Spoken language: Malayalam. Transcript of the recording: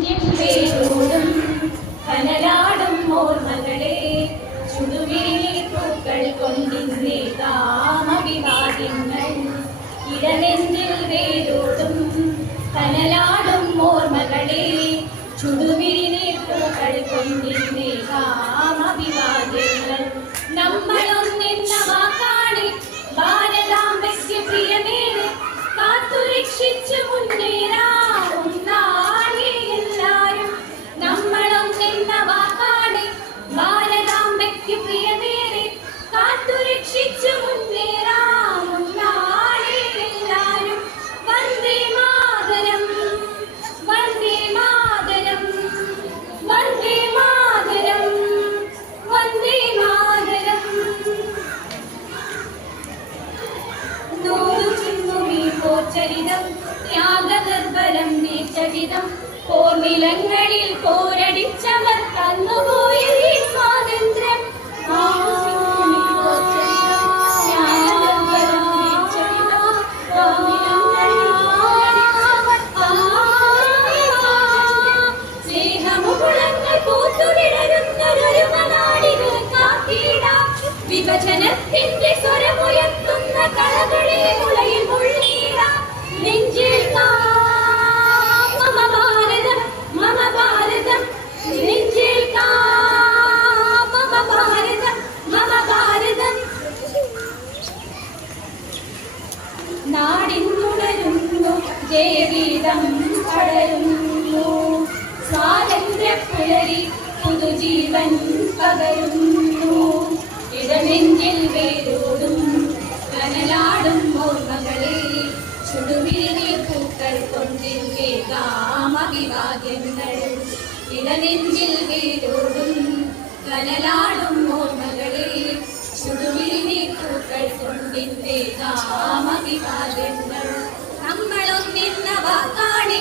വേരോടും കനലാടും ഓർമ്മകളെ ചുടുവീർപ്പൂക്കൾ കൊണ്ടിന്നേ കാമവിവാദങ്ങൾ ഇടനെഞ്ചിൽ വേരോടും കനലാടും ഓർമ്മകളെ ചുടുവീർപ്പൂക്കൾ കൊണ്ടിന്നേ കാമവിവാദങ്ങൾ നമ്മളൊന്നെന്ന വാക്കാണ് ഭാരതാംബയ്ക്ക് പ്രിയമേറെ കാത്തുരക്ഷിച്ചു മുന്നേറാം എല്ലാരും നമ്മളൊന്നെന്ന വാക്കാണ് ഭാരതാംബയ്ക്ക് പ്രിയമേറെ കാത്തുരക്ഷിച്ചു മുന്നേറാം എല്ലാരും വന്ദേ മാതരം വന്ദേ മാതരം വന്ദേ മാതരം വന്ദേ മാതരം ചരിതം ത്യാഗനിർഭരം നീച്ചരിതം പോർനിലങ്ങളിൽ പോരടിച്ചവർ തന്നുപോയ ഈ സ്വാതന്ത്ര്യം സ്നേഹമുകുളങ്ങൾ പൂത്തുവിടരുന്നൊരു മനാടികൾ കാത്തിടാം വിഭജനത്തിന്റെ സ്വരമുയർത്തുന്ന കളകളെ മുളയിൽ മുള്ളിടാം നെഞ്ചിൽ മമ ഭാരതം മമ ഭാരതം നെഞ്ചിൽ മമ ഭാരതം മമ ഭാരതം നാടിന്നുണരുന്നു ജയഗീതം പടരുന്നു സ്വാതന്ത്ര്യ പുലരി പുതുജീവൻ പകരുന്നു ഇടനെഞ്ചിൽ വേരോടും കനലാടും ഓർമ്മകളെ ചുടുവീർപ്പൂക്കൾ കൊണ്ടിന്റെ കാമവിവാദ്യങ്ങൾ ഇടനെഞ്ചിൽ വേരോടും കനലാടും ഓർമ്മകളെ ചുടുവീർപ്പൂക്കൾ കൊണ്ടിന്റെ കാമവിവാദ്യങ്ങൾ നമ്മളൊന്നിന്ന വാക്കാണി